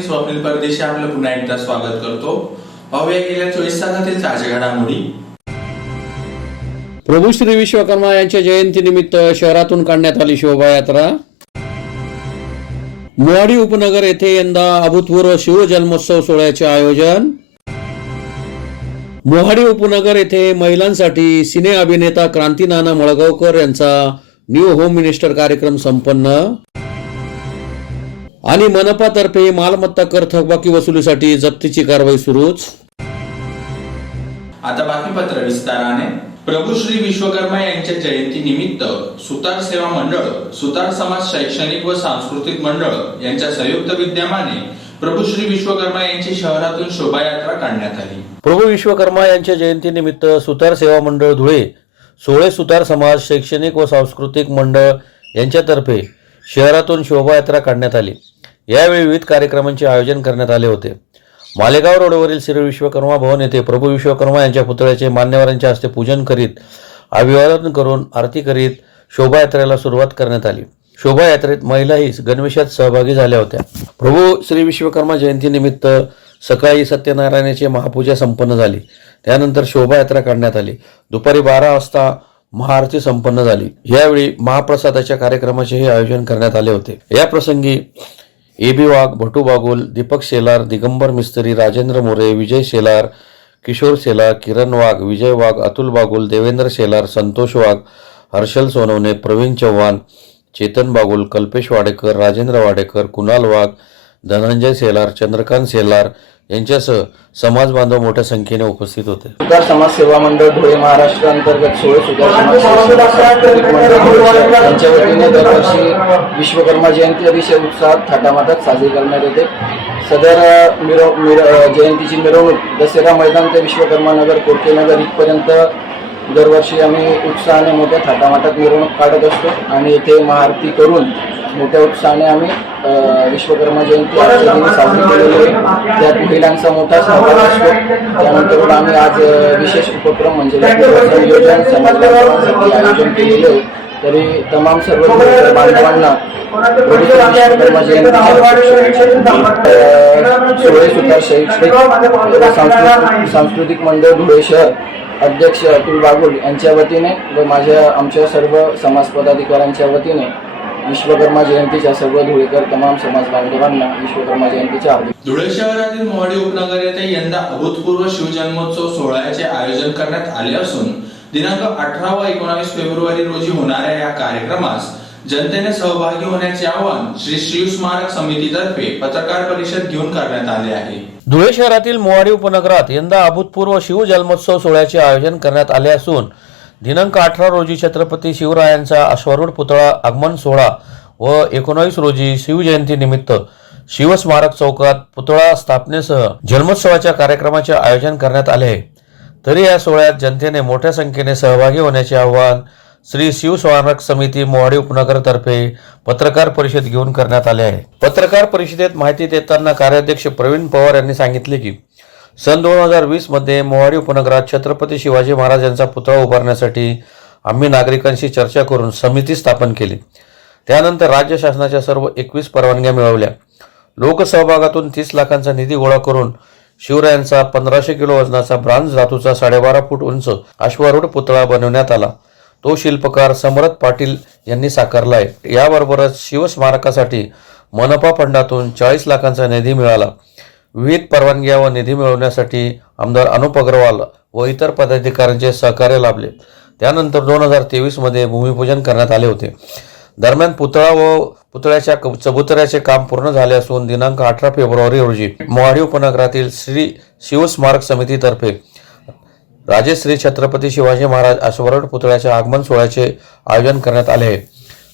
मी स्वप्नील परदेशी आपलं पुन्हा एकदा स्वागत करतो। पाहूया गेल्या 24 तासातील ताज्या घडामोडी। प्रभू श्री विश्वकर्मा यांच्या जयंतीनिमित्त शहरातून काढण्यात आली शोभायात्रा। मोहाडी उपनगर येथे यंदा अभूतपूर्व शिवजन्मोत्सव सोहळ्याचे आयोजन। मोहाडी उपनगर येथे महिलांसाठी सिने अभिनेता क्रांतीनाना मळगावकर यांचा न्यू होम मिनिस्टर कार्यक्रम संपन्न। आणि मनपातर्फे मालमत्ता कर थकबाकी वसुलीसाठी जप्तीची कारवाई सुरूच। आता बातमीपत्र विस्ताराने। प्रभू श्री विश्वकर्मा यांच्या जयंतीनिमित्त सुतार सेवा मंडळ, सुतार समाज शैक्षणिक व सांस्कृतिक मंडळ यांच्या संयुक्त विद्यमाने प्रभू श्री विश्वकर्मा यांची शहरातून शोभायात्रा काढण्यात आली। प्रभू विश्वकर्मा यांच्या जयंतीनिमित्त सुतार सेवा मंडळ धुळे, सोळे सुतार समाज शैक्षणिक व सांस्कृतिक मंडळ यांच्यातर्फे शहरातून शोभायात्रा काढण्यात आली। यावेळी विविध कार्यक्रमांचे आयोजन करण्यात आले होते। मालेगाव रोडवरील श्री विश्वकर्मा भवन येथे प्रभू विश्वकर्मा यांच्या पुतळ्याचे मान्यवरांच्या हस्ते पूजन करीत, अभिवादन करून आरती करीत शोभायात्रेला सुरुवात करण्यात आली। शोभायात्रेत महिलाही गणवेशात सहभागी झाल्या होत्या। प्रभू श्री विश्वकर्मा जयंतीनिमित्त सकाळी सत्यनारायणाची महापूजा संपन्न झाली। त्यानंतर शोभायात्रा काढण्यात आली। दुपारी 12 वाजता महाआरती संपन्न झाली। यावेळी महाप्रसादाच्या कार्यक्रमाचेही आयोजन करण्यात आले होते। या प्रसंगी एबी वाघ, भटू बागुल, दीपक शेलार, दिगंबर मिस्त्री, राजेंद्र मोरे, विजय शेलार, किशोर शेलार, किरण वाघ, विजय वाघ, अतुल बागुल, देवेंद्र शेलार, संतोष वाघ, हर्षल सोनवणे, प्रवीण चव्हाण, चेतन बागुल, कल्पेश वाडेकर, राजेंद्र वाडेकर, कुणाल वाघ, धनंजय शेलार, चंद्रकांत शेलार यांच्यासह समाज बांधव मोठ्या संख्येने उपस्थित होते। सुतार समाज सेवा मंडळ धुळे महाराष्ट्र अंतर्गत 16 सुतार समाज सांस्कृतिक मंडळ यांच्या वतीने दरवर्षी विश्वकर्मा जयंती अतिशय उत्साहात थाटामाटात साजरी करण्यात येते। सदर जयंतीची मिरवणूक दसरा मैदान ते विश्वकर्मा नगर, कोटकेनगर इथपर्यंत दरवर्षी आम्ही उत्साहाने मोठ्या थाटामाटात मिरवणूक काढत असतो आणि येथे महाआरती करून मोठ्या उत्साहाने आम्ही विश्वकर्मा जयंती साजरी केलेली आहे। त्यात महिलांचा मोठा सहभाग असतो। त्यानंतर आम्ही आज विशेष उपक्रम म्हणजे नियोजन समाज बांधवांसाठी आयोजन केलेले आहे। तरी तमाम सर्व बांधवांना विश्वकर्मा सोळे सुतार शैक्षणिक सांस्कृतिक मंडळ धुळे शहर अध्यक्ष अतुल बागुल यांच्या वतीने व आमच्या सर्व समाज पदाधिकाऱ्यांच्या वतीने विश्वकर्मा जयंतीच्या सर्व धुळेकर तमाम समाज बांधवांना विश्वकर्मा जयंतीच्या हार्दिक। धुळे शहरातील मोहाडी उपनगर येथे यंदा अभूतपूर्व शिवजन्मोत्सव सोहळ्याचे आयोजन करण्यात आले असून दिनांक 18 व 19 फेब्रुवारी रोजी होणाऱ्या या कार्यक्रमास जनतेने सहभागी होण्याचे आवाहन श्री शिव स्मारक समितीतर्फे पत्रकार परिषद घेऊन करण्यात आले आहे। धुळे शहरातील मोहाडी उपनगरात यंदा अभूतपूर्व शिवजन्मोत्सव सोहळ्याचे आयोजन करण्यात आले असून दिनांक 18 रोजी छत्रपती शिवरायांचा अश्वारूढ पुतळा आगमन सोहळा व 19 रोजी शिवजयंतीनिमित्त शिवस्मारक चौकात पुतळा स्थापनेसह जन्मोत्सवाच्या कार्यक्रमाचे आयोजन करण्यात आले आहे। तरी या सोहळ्यात जनतेने मोठ्या संख्येने सहभागी होण्याचे आवाहन श्री शिवस्मारक समिती मोहाडी उपनगरतर्फे पत्रकार परिषद घेऊन करण्यात आले आहे। पत्रकार परिषदेत माहिती देताना कार्याध्यक्ष प्रवीण पवार यांनी सांगितले की सन 2020 मध्ये मोहाडी उपनगरात छत्रपती शिवाजी महाराज यांचा पुतळा उभारण्यासाठी आम्ही नागरिकांशी चर्चा करून समिती स्थापन केली। त्यानंतर राज्य शासनाच्या सर्व 21 परवानग्या मिळवल्या। लोकसहभागातून 30 लाखांचा निधी गोळा करून शिवरायांचा 1500 किलो वजनाचा ब्रांज धातूचा 12.5 फूट उंच अश्वारूढ पुतळा बनवण्यात आला। तो शिल्पकार समरथ पाटील यांनी साकारला आहे। याबरोबरच शिवस्मारकासाठी मनपा फंडातून 40 लाखांचा निधी मिळाला। विविध परवानग्या व निधी मिळवण्यासाठी आमदार अनुप अग्रवाल व इतर पदाधिकाऱ्यांचे सहकार्य लाभले। त्यानंतर 2023 मध्ये भूमिपूजन करण्यात आले होते। दरम्यान पुतळा व पुतळ्याच्या चबुतऱ्याचे काम पूर्ण झाले असून दिनांक 18 फेब्रुवारी रोजी मोहाडी उपनगरातील श्री शिवस्मारक समितीतर्फे राजश्री छत्रपती शिवाजी महाराज अश्वारूढ पुतळ्याच्या आगमन सोहळ्याचे आयोजन करण्यात आले आहे।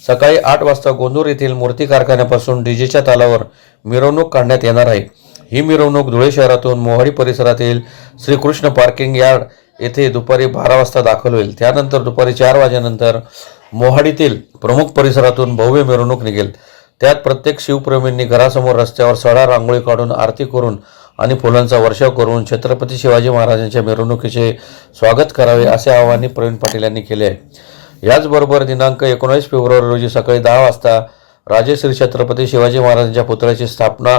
सकाळी 8 वाजता गोंदूर येथील मूर्ती कारखान्यापासून डीजेच्या तालावर मिरवणूक काढण्यात येणार आहे। ही मिरवणूक धुळे शहरातून मोहाडी परिसरातील श्रीकृष्ण पार्किंग यार्ड येथे दुपारी 12 वाजता दाखल होईल। त्यानंतर दुपारी 4 वाजेनंतर मोहाडीतील प्रमुख परिसरातून भव्य मिरवणूक निघेल। त्यात प्रत्येक शिवप्रेमींनी घरासमोर रस्त्यावर सडा रांगोळी काढून आरती करून आणि फुलांचा वर्षाव करून छत्रपती शिवाजी महाराजांच्या मिरवणुकीचे स्वागत करावे असे आवाहन प्रवीण पाटील यांनी केले आहे। याचबरोबर दिनांक 19 फेब्रुवारी रोजी सकाळी 10 वाजता राजे श्री छत्रपती शिवाजी महाराजांच्या पुतळ्याची स्थापना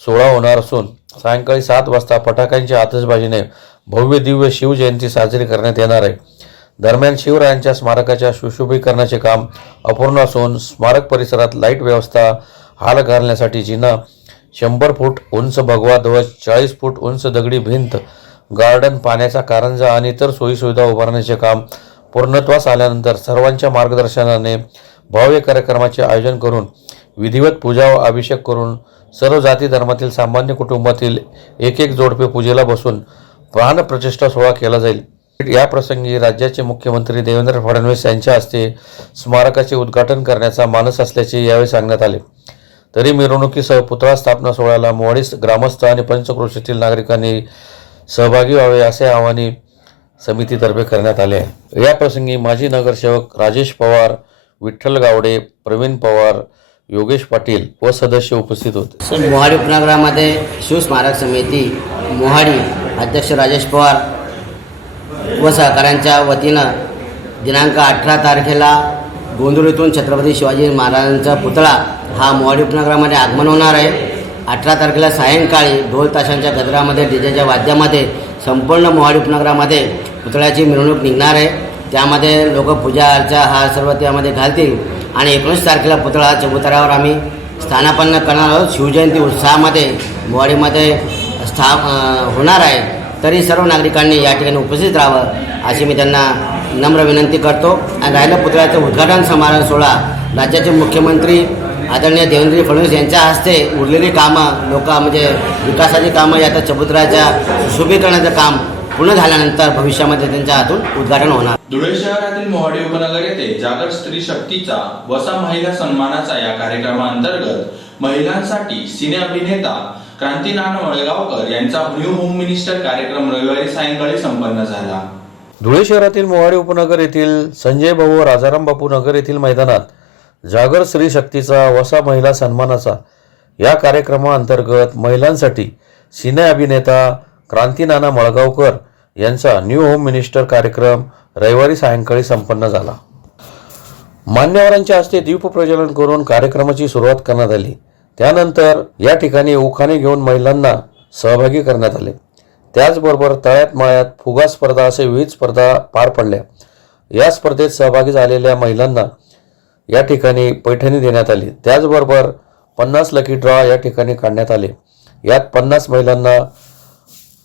सोहळा होणार असून सायंकाळी 7 वाजता फटाक्यांच्या आतषबाजीने भव्य दिव्य शिवजयंती साजरी करण्यात येणार आहे. दरम्यान शिवरायांच्या स्मारकाच्या सुशोभीकरणाचे काम अपूर्ण असून स्मारक परिसरात लाईट व्यवस्था, हाल घालण्यासाठी जिना, 100 फूट उंच भगवा ध्वज, 40 फूट उंच दगडी भिंत, गार्डन, पाण्याचा कारंजा आणि इतर सोयीसुविधा उभारण्याचे काम पूर्णत्वास आल्यानंतर सर्वांच्या मार्गदर्शनाने भव्य कार्यक्रमाचे आयोजन करून विधिवत पूजा व अभिषेक करून सर्व जाती धर्मातील सामान्य कुटुंबातील एक जोडपे पूजेला बसून प्राणप्रतिष्ठा सोहळा केला जाईल. या प्रसंगी राज्याचे मुख्यमंत्री देवेंद्र फडणवीस यांच्या हस्ते स्मारकाचे उद्घाटन करण्याचा मानस असल्याचे यावेळी सांगण्यात आले. तरी मिरवणुकीसह पुतळा स्थापना सोहळ्याला मोवाडी ग्रामस्थ आणि पंचक्रोशीतील नागरिकांनी सहभागी व्हावे असे आवाहन समितीतर्फे करण्यात आले आहे. या प्रसंगी माजी नगरसेवक राजेश पवार, विठ्ठल गावडे, प्रवीण पवार, योगेश पाटील व सदस्य उपस्थित होते. सर, मोहाडी उपनगरामध्ये शिवस्मारक समिती मोहाडी अध्यक्ष राजेश पवार व सहकाऱ्यांच्या वतीनं दिनांक 18 तारखेला गोंधळीतून छत्रपती शिवाजी महाराजांचा पुतळा हा मोहाडी उपनगरामध्ये आगमन होणार आहे. 18 तारखेला सायंकाळी ढोल ताशांच्या गजरामध्ये, डीजेच्या वाद्यामध्ये संपूर्ण मोहाडी उपनगरामध्ये पुतळ्याची मिरवणूक निघणार आहे. त्यामध्ये लोक पूजा अर्चा हा सर्व त्यामध्ये घालतील आणि 19 तारखेला पुतळा चबुतऱ्यावर आम्ही स्थानापन्न करणार आहोत. शिवजयंती उत्साहामध्ये मोहाडीमध्ये होणार आहे. तरी सर्व नागरिकांनी या ठिकाणी उपस्थित राहावं अशी मी त्यांना नम्र विनंती करतो. आणि राहिलं पुतळ्याचं उद्घाटन समारंभ सोहळा राज्याचे मुख्यमंत्री आदरणीय देवेंद्र फडणवीस यांच्या हस्ते उरलेली कामं म्हणजे विकासाची कामं आता चबुतऱ्याच्या सुशोभीकरणाचं काम पूर्ण झाल्यानंतर भविष्यामध्ये त्यांच्या हातून उद्घाटन होणार. धुळे शहरातील मोहाडी उपनगर येथे जागर स्त्री शक्तीचा वसा महिला सन्मानाचा या कार्यक्रमाअंतर्गत महिलांसाठी सिने अभिनेता क्रांती नाना मळगावकर यांचा न्यू होम मिनिस्टर कार्यक्रम रविवारी सायंकाळी संपन्न झाला. धुळे शहरातील मोहाडी उपनगर येथील संजय भाऊ राजाराम बापू नगर येथील मैदानात जागर स्त्री शक्तीचा वसा महिला सन्मानाचा या कार्यक्रमाअंतर्गत महिलांसाठी सिने अभिनेता क्रांती नाना मळगावकर यांचा न्यू होम मिनिस्टर कार्यक्रम रविवारी सायंकाळी संपन्न झाला. मान्यवरांच्या हस्ते दीप प्रज्वलन करून कार्यक्रमाची सुरुवात करण्यात आली. त्यानंतर या ठिकाणी उखाणे घेऊन महिलांना सहभागी करण्यात आले. त्याचबरोबर तळ्यात माळ्यात फुगा स्पर्धा असे विविध स्पर्धा पार पडल्या. या स्पर्धेत सहभागी झालेल्या महिलांना या ठिकाणी पैठणी देण्यात आली. त्याचबरोबर 50 लकी ड्रॉ या ठिकाणी काढण्यात आले. यात 50 महिलांना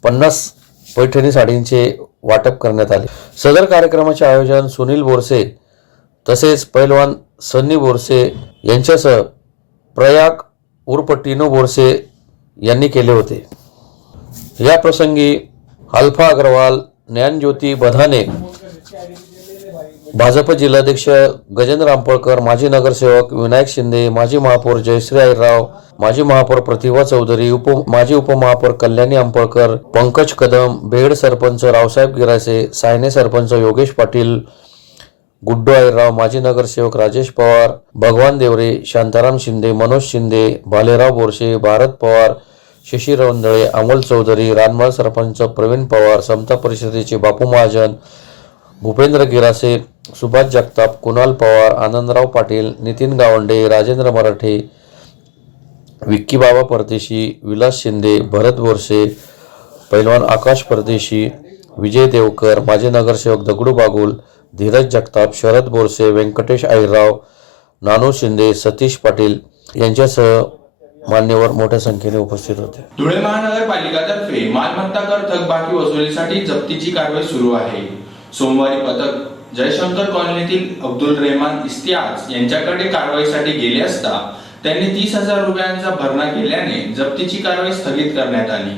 50 पैठणी साडींचे वाटप करण्यात आले. सदर कार्यक्रमाचे आयोजन सुनील बोरसे तसेच पैलवान सन्नी बोरसे यांच्यासह प्रयाग उर्फ टिनो बोरसे यांनी केले होते. या प्रसंगी अल्फा अग्रवाल, ज्ञानज्योती बधाने, भाजप जिल्हाध्यक्ष गजेंद्र आंपळकर, माजी नगरसेवक विनायक शिंदे, माजी महापौर जयश्री आईराव, माजी महापौर प्रतिभा चौधरी, माजी उपमहापौर कल्याणी आंपळकर, पंकज कदम, बेड सरपंच रावसाहेब गिरासे, सायने सरपंच योगेश पाटील, गुड्डू आईराव, माजी नगरसेवक राजेश पवार, भगवान देवरे, शांताराम शिंदे, मनोज शिंदे, भालेराव बोरसे, भारत पवार, शशी रवंदळे, अमोल चौधरी, रानमळ सरपंच प्रवीण पवार, समता परिषदेचे बापू महाजन, भूपेंद्र गिरासे, सुभाष जगताप, कुणाल पवार, आनंदराव पाटील, नितीन गावंडे, राजेंद्र मराठे, विक्की बाबा परदेशी, विलास शिंदे, भरत बोरसे, पैलवान आकाश परदेशी, विजय देवकर, माजी नगरसेवक दगडू बागुल, धीरज जगताप, शरद बोरसे, व्यंकटेश आईराव, नानू शिंदे, सतीश पाटील यांच्यासह मान्यवर मोठ्या संख्येने उपस्थित होते. धुळे महानगरपालिकातर्फे मालमत्ता कर थकबाकी वसुलीसाठी जप्तीची कारवाई सुरू आहे. सोमवारी पथक जयशंकर कॉलनीतील अब्दुल रेहमान इस्तियाज यांच्याकडे कारवाईसाठी गेले असता त्यांनी 30,000 रुपयांचा भरणा केल्याने जप्तीची कारवाई स्थगित करण्यात आली.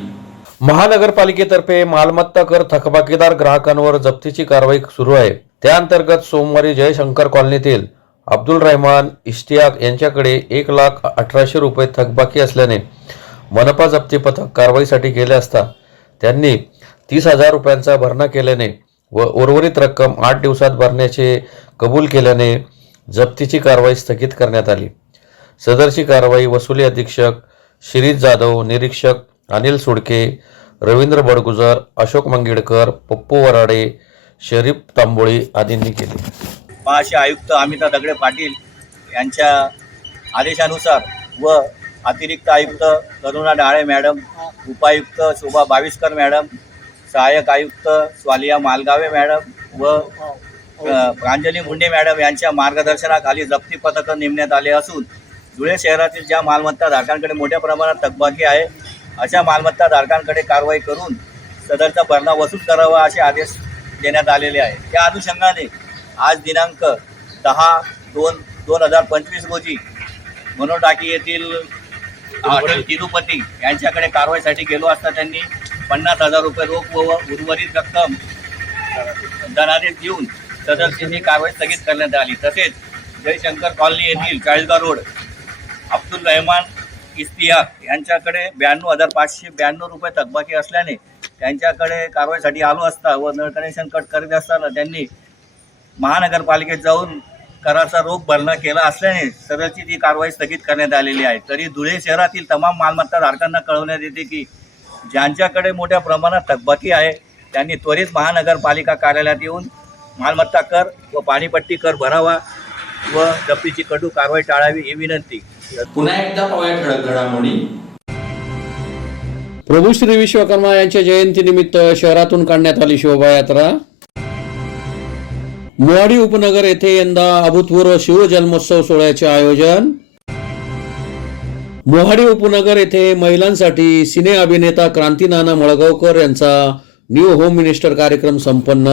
महानगरपालिकेतर्फे मालमत्ता कर थकबाकीदार ग्राहकांवर जप्तीची कारवाई सुरू आहे. त्याअंतर्गत सोमवारी जयशंकर कॉलनीतील अब्दुल रहमान इश्तियाक यांच्याकडे 1,18,000 रुपये थकबाकी असल्याने मनपा जप्ती पथक कारवाईसाठी गेले असता त्यांनी 30,000 रुपयांचा भरणा केल्याने व उर्वरित रक्कम 8 दिवसात भरण्याचे कबूल केल्याने जप्तीची कारवाई स्थगित करण्यात आली. सदरची कारवाई वसुली अधीक्षक शिरीष जाधव, निरीक्षक अनिल सुडके, रवींद्र बडगुजर, अशोक मंगेडकर, पप्पू वराडे, शरीफ तांबोळी आदींनी केली. महाशय आयुक्त अमिता दगडे पाटील यांच्या आदेशानुसार व अतिरिक्त आयुक्त करुणा डाळे मॅडम, उपायुक्त शोभा बाविस्कर मॅडम, सहाय्यक आयुक्त स्वालिया मालगावे मॅडम व प्रांजली मुंडे मॅडम यांच्या मार्गदर्शनाखाली जप्ती पथकं नेमण्यात आले असून धुळे शहरातील ज्या मालमत्ता धारकांकडे मोठ्या प्रमाणात थकबाकी आहे अशा मालमत्ता धारकांकडे कारवाई करून सदरचा भरणा वसूल करावा असे आदेश देण्यात आलेले आहे. त्या अनुषंगाने आज दिनांक 10/2/2025 रोजी मनोटाकी येथील हॉटेल तिरुपती यांच्याकडे कारवाईसाठी गेलो असता त्यांनी 50,000 रुपये रोख व उर्वरित रक्कम धनादेश देऊन सदरची कारवाई स्थगित करण्यात आली. तसेच जयशंकर कॉलनी येथील चाळीसगाव रोड अब्दुल रहमान इस्तियाक यांच्याकडे 92,592 रुपये थकबाकी असल्याने त्यांच्याकडे कारवाईसाठी आलो असता व नळ कनेक्शन कट करीत असताना त्यांनी महानगरपालिकेत जाऊन कराचा रोख भरणा केला असल्याने सदरची ती कारवाई स्थगित करण्यात आलेली आहे. तरी धुळे शहरातील तमाम मालमत्ता धारकांना कळवण्यात येते की ज्यांच्याकडे मोठ्या प्रमाणात थकबाकी आहे त्यांनी त्वरित महानगरपालिका कार्यालयात येऊन मालमत्ता कर व पाणीपट्टी कर भरावा व जप्तीची कठोर कारवाई टाळावी ही विनंती. पुन्हा एकदा पाहूया ठळक घडामोडी. प्रभू श्री विश्वकर्मा यांच्या जयंतीनिमित्त शहरातून काढण्यात आली शोभायात्रा. मोहाडी उपनगर येथे यंदा अभूतपूर्व शिवजन्मोत्सव सोहळ्याचे आयोजन. मोहाडी उपनगर येथे महिलांसाठी सिने अभिनेता क्रांतीनाना मळगावकर यांचा न्यू होम मिनिस्टर कार्यक्रम संपन्न.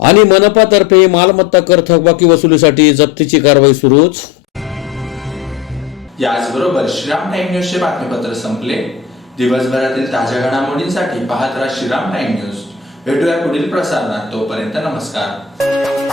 आणि मनपातर्फे मालमत्ता कर थकबाकी वसुलीसाठी जप्तीची कारवाई सुरूच. याचबरोबर श्रीराम टाइम न्यूजचे बातमीपत्र संपले. दिवसभरातील ताज्या घडामोडींसाठी पाहत राहा श्रीराम टाइम न्यूज. भेटूया पुढील प्रसारणात. तोपर्यंत नमस्कार.